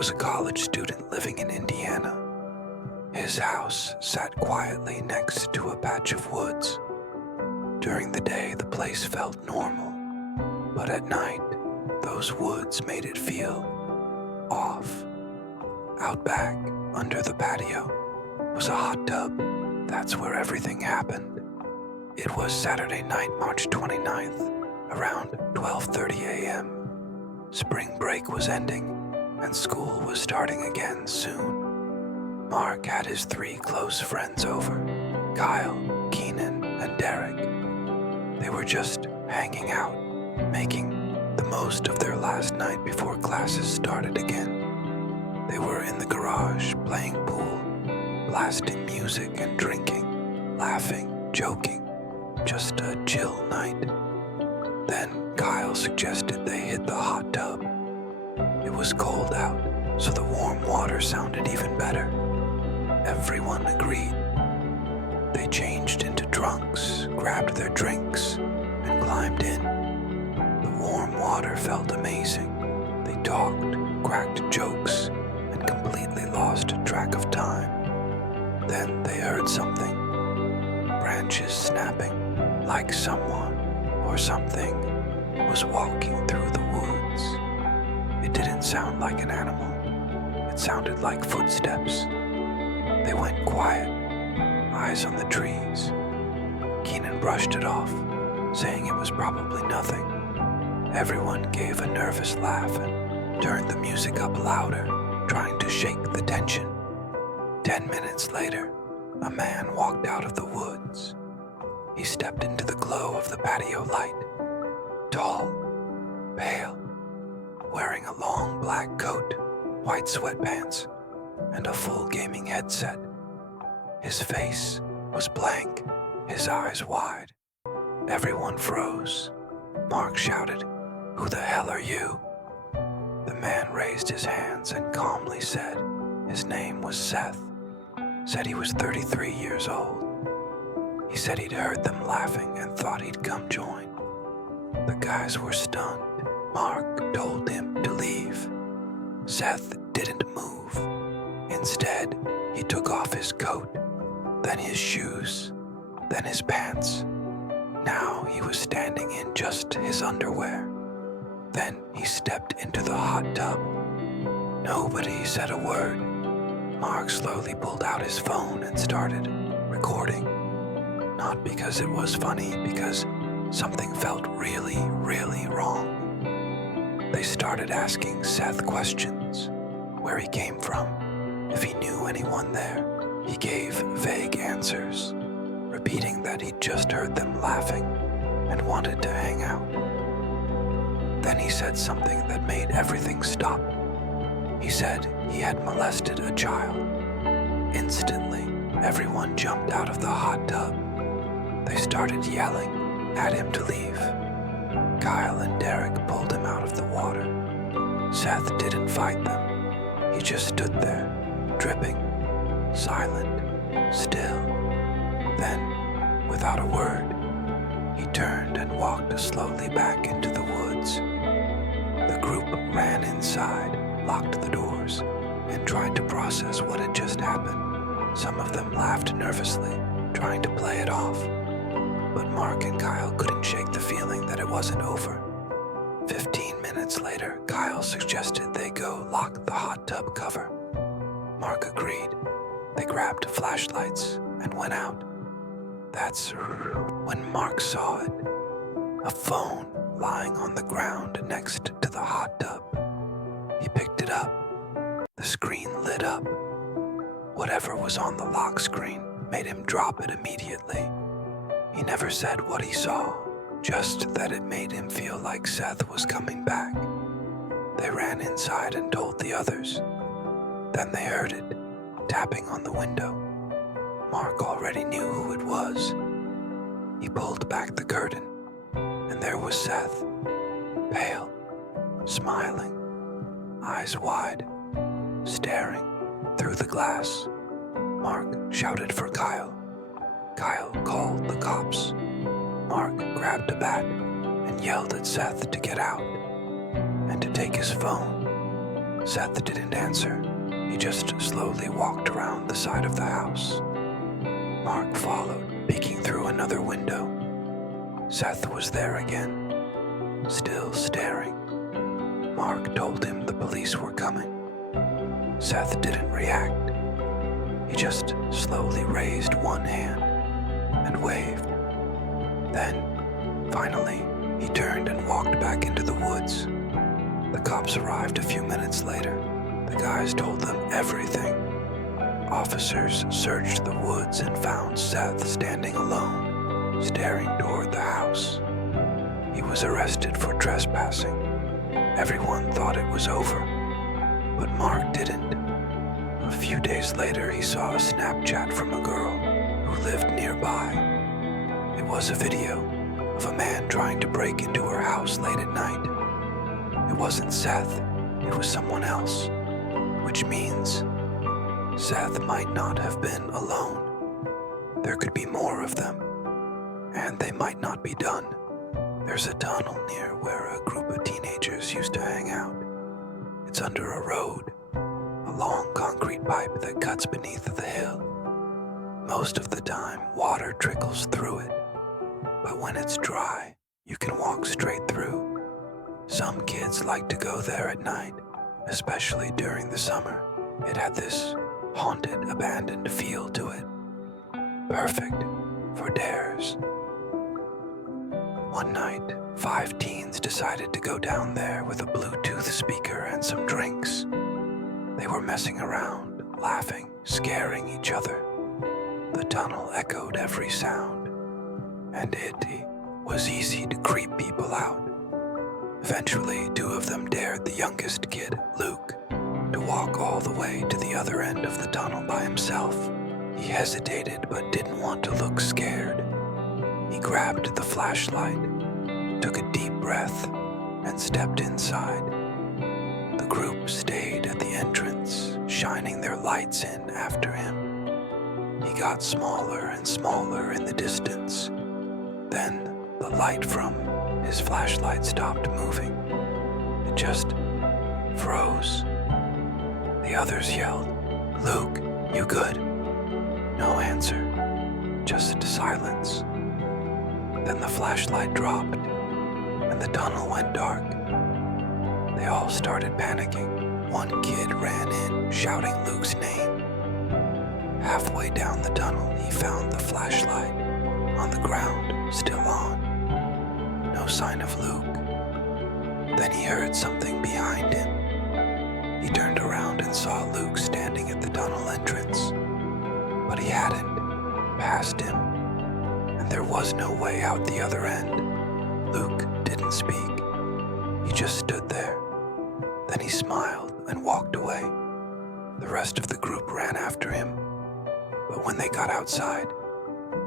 was a college student living in Indiana. His house sat quietly next to a patch of woods. During the day, the place felt normal, but at night, those woods made it feel off. Out back, under the patio, was a hot tub. That's where everything happened. It was Saturday night, March 29th, around 12:30 a.m. Spring break was ending, and school was starting again soon. Mark had his 3 close friends over, Kyle, Keenan, and Derek. They were just hanging out, making the most of their last night before classes started again. They were in the garage playing pool, blasting music and drinking, laughing, joking. Just a chill night. Then Kyle suggested they hit the hot tub. It was cold out, so the warm water sounded even better. Everyone agreed. They changed into drunks, grabbed their drinks, and climbed in. The warm water felt amazing. They talked, cracked jokes, and completely lost track of time. Then they heard something. Branches snapping, like someone or something was walking through the woods. It didn't sound like an animal. It sounded like footsteps. They went quiet, eyes on the trees. Keenan brushed it off, saying it was probably nothing. Everyone gave a nervous laugh and turned the music up louder, trying to shake the tension. 10 minutes later, a man walked out of the woods. He stepped into the glow of the patio light. Tall, pale, wearing a long black coat, white sweatpants, and a full gaming headset. His face was blank, his eyes wide. Everyone froze. Mark shouted, "Who the hell are you?" The man raised his hands and calmly said his name was Seth. Said he was 33 years old. He said he'd heard them laughing and thought he'd come join. The guys were stunned. Mark told him to leave. Seth didn't move. Instead, he took off his coat, then his shoes, then his pants. Now he was standing in just his underwear. Then he stepped into the hot tub. Nobody said a word. Mark slowly pulled out his phone and started recording. Not because it was funny, because something felt really, really wrong. They started asking Seth questions, where he came from, if he knew anyone there. He gave vague answers, repeating that he'd just heard them laughing and wanted to hang out. Then he said something that made everything stop. He said he had molested a child. Instantly, everyone jumped out of the hot tub. They started yelling at him to leave. Kyle and Derek pulled him out of the water. Seth didn't fight them. He just stood there, dripping, silent, still. Then, without a word, he turned and walked slowly back into the woods. The group ran inside, locked the doors, and tried to process what had just happened. Some of them laughed nervously, trying to play it off. But Mark and Kyle couldn't shake the feeling that it wasn't over. 15 minutes later, Kyle suggested they go lock the hot tub cover. Mark agreed. They grabbed flashlights and went out. That's when Mark saw it. A phone lying on the ground next to the hot tub. He picked it up. The screen lit up. Whatever was on the lock screen made him drop it immediately. He never said what he saw, just that it made him feel like Seth was coming back. They ran inside and told the others. Then they heard it, tapping on the window. Mark already knew who it was. He pulled back the curtain, and there was Seth, pale, smiling, eyes wide, staring through the glass. Mark shouted for Kyle. Kyle called the cops. Mark grabbed a bat and yelled at Seth to get out and to take his phone. Seth didn't answer. He just slowly walked around the side of the house. Mark followed, peeking through another window. Seth was there again, still staring. Mark told him the police were coming. Seth didn't react. He just slowly raised one hand and waved. Then, finally, he turned and walked back into the woods. The cops arrived a few minutes later. The guys told them everything. Officers searched the woods and found Seth standing alone, staring toward the house. He was arrested for trespassing. Everyone thought it was over, but Mark didn't. A few days later, he saw a Snapchat from a girl who lived nearby. It was a video of a man trying to break into her house late at night. It wasn't Seth, it was someone else, which means Seth might not have been alone. There could be more of them, and they might not be done. There's a tunnel near where a group of teenagers used to hang out. It's under a road, a long concrete pipe that cuts beneath the hill. Most of the time, water trickles through it, but when it's dry, you can walk straight through. Some kids like to go there at night, especially during the summer. It had this haunted, abandoned feel to it. Perfect for dares. One night, 5 teens decided to go down there with a Bluetooth speaker and some drinks. They were messing around, laughing, scaring each other. The tunnel echoed every sound, and it was easy to creep people out. Eventually, 2 of them dared the youngest kid, Luke, to walk all the way to the other end of the tunnel by himself. He hesitated but didn't want to look scared. He grabbed the flashlight, took a deep breath, and stepped inside. The group stayed at the entrance, shining their lights in after him. He got smaller and smaller in the distance. Then the light from his flashlight stopped moving. It just froze. The others yelled, "Luke, you good?" No answer, just silence. Then the flashlight dropped, and the tunnel went dark. They all started panicking. One kid ran in, shouting Luke's name. Halfway down the tunnel, he found the flashlight on the ground, still on. No sign of Luke. Then he heard something behind him. He turned around and saw Luke standing at the tunnel entrance. But he hadn't passed him, and there was no way out the other end. Luke didn't speak. He just stood there. Then he smiled and walked away. The rest of the group ran after him, but when they got outside,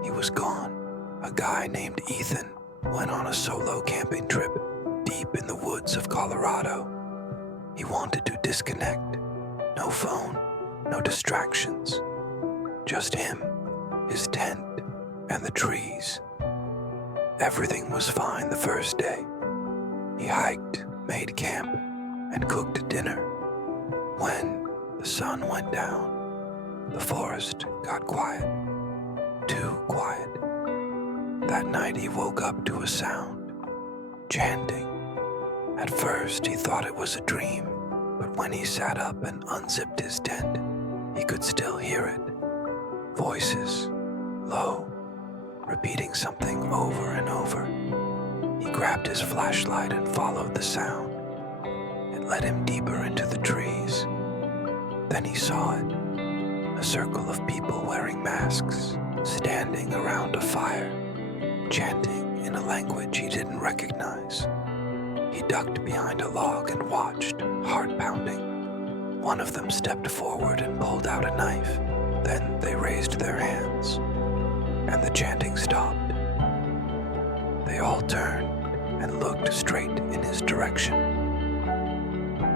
he was gone. A guy named Ethan went on a solo camping trip deep in the woods of Colorado. He wanted to disconnect. No phone, no distractions. Just him, his tent, and the trees. Everything was fine the first day. He hiked, made camp, and cooked dinner. When the sun went down, the forest got quiet. Too quiet. That night he woke up to a sound. Chanting. At first he thought it was a dream, but when he sat up and unzipped his tent, he could still hear it. Voices, low, repeating something over and over. He grabbed his flashlight and followed the sound. It led him deeper into the trees. Then he saw it, a circle of people wearing masks, standing around a fire, chanting in a language he didn't recognize. He ducked behind a log and watched, heart pounding. One of them stepped forward and pulled out a knife. Then they raised their hands, and the chanting stopped. They all turned and looked straight in his direction.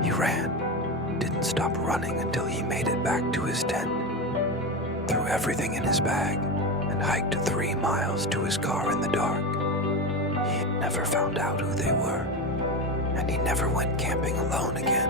He ran, didn't stop running until he made it back to his tent, threw everything in his bag, and hiked 3 miles to his car in the dark. He never found out who they were, and he never went camping alone again.